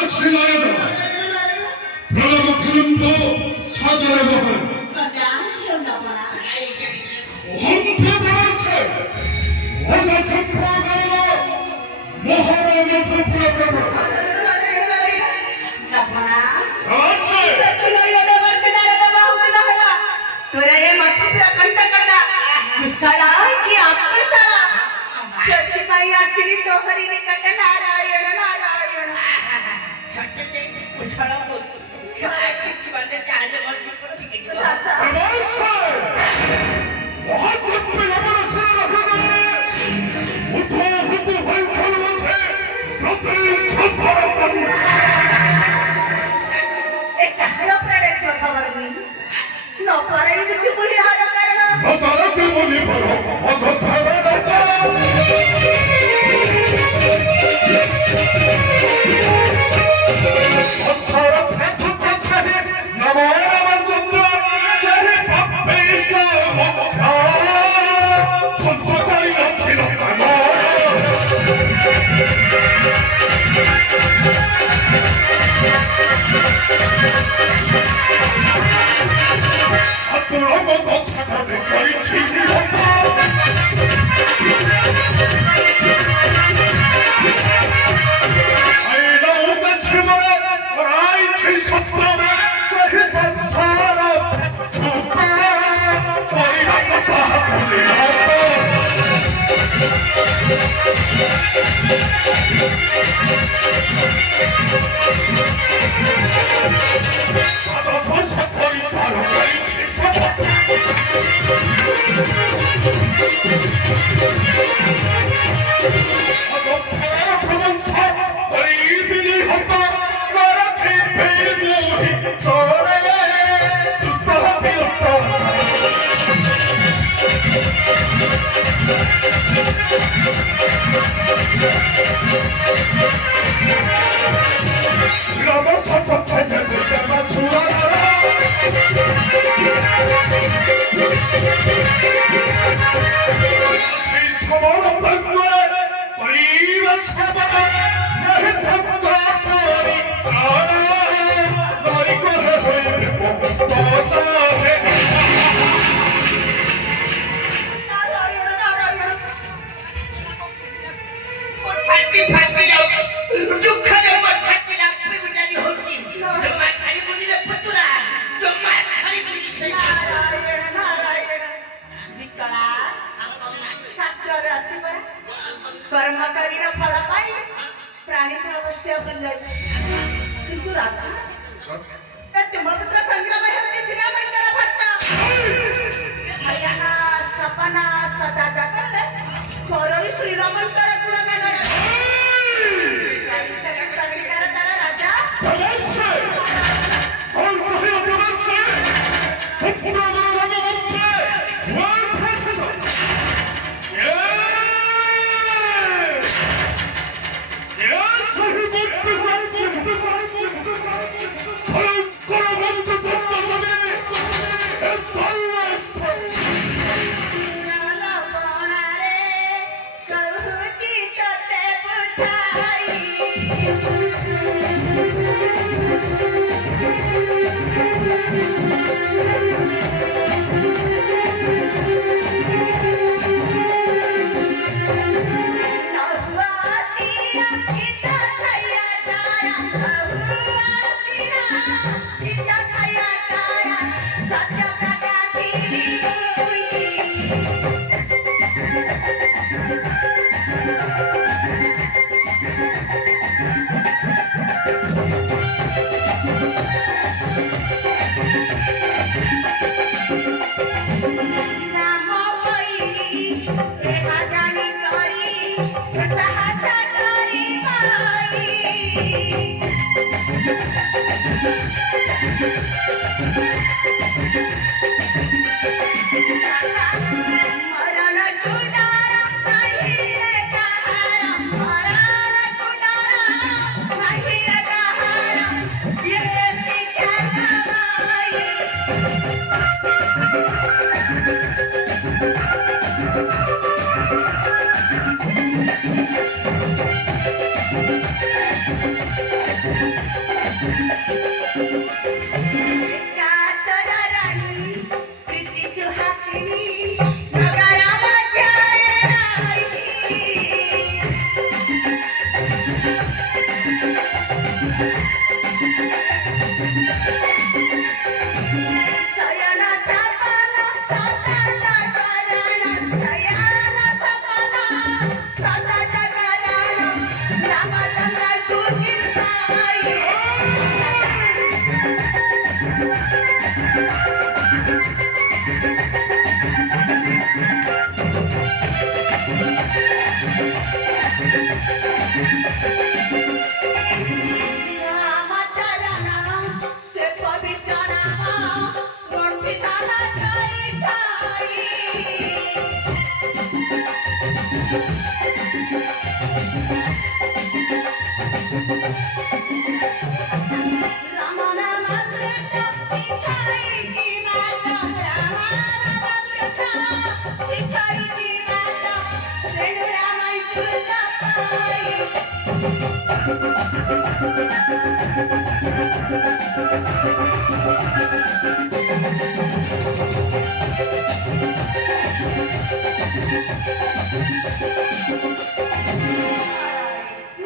आशीर्वाद प्रभु सादर बहन हम तो से वजह थप्पा करो महाराज थप्पा करो नमस्ते तुला येडे बसणार रे बहुत झाला तुला हे मसूद्रा कंट करता कुशळा की अकुशळा शेती काही असली तो करीने कंट नारायण नारायण छटते कुशळा बोल शाळेची की बंद चालले बोल ती ठीक आहे बहुत पे नमस्ते उठो हुतु होई चलो छे प्रति सतर करू एक हर प्रोडक्ट खबर नहीं न करे कुछ बोली हाल कारण बताओ के बोली बोलो बहुत थारा दाता अच्छा अच्छा अच्छा नमो नमः चंद्र चाहे पप्पे का मक्खा पंचकारी रखिलो अपनों को छठा दे कोई चीज़ आई ना उधर और आई थी सपना चाहे बंसारा छुपा कोई ना पता भूले सादा भाषा कोई पारो कोई कर्म करीना फल पाई प्राणी तो अवश्य बन जाए किंतु राजा तुम्हारा संग्राम है किसने बन कर भट्टा सयाना सपना सदा जागर कोरवी श्री रामन कर पूरा करना जगत सगरी कर तारा राजा तमस्से और कहे तमस्से पूरा राम मंत्र वर फसद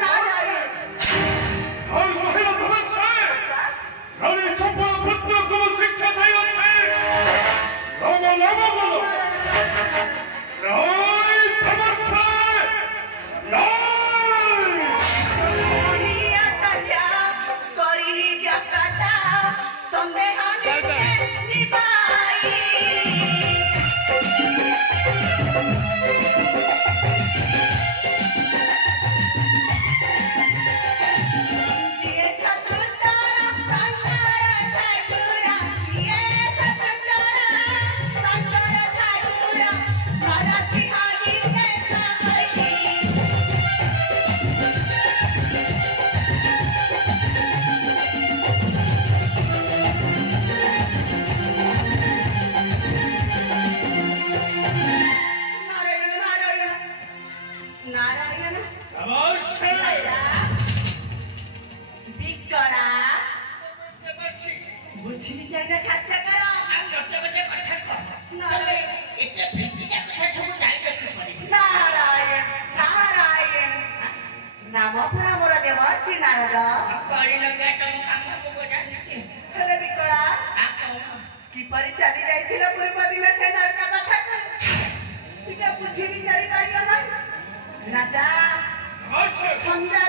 নারায়ণ আর মহিলা ধরেছে রানী চম্পা পুত্র কোন শিক্ষা দিয়েছে রাম রাম বলো রাই ধরেছে রাই দুনিয়া কাটা করিনি জাকাটা সন্দেহ নিবাই জিয়ে সতুতারা সন্তারা ঠাকুরা জিয়ে সতুতারা সন্তারা ঠাকুরা সারা সিংহাদি দেখা করি নারায়ণ নারায়ণ নারায়ণ আমার সে রাজা বিকড়া বুঝি বিচারটা খাচ্ছা করো নারায়ণ নারায়ণ নাম পরা মোর দেব শ্রী নারদ ହେଲେ ବିକଳା କିପରି ଚାଲି ଯାଇଥିଲ ପୂର୍ବ ଦିନ ସେ ନରକ କଥାକୁ ଟିକେ ବୁଝି ବିଚାରି ପାରିବ ନା ରାଜା আমার সে ସନ୍ଧ୍ୟା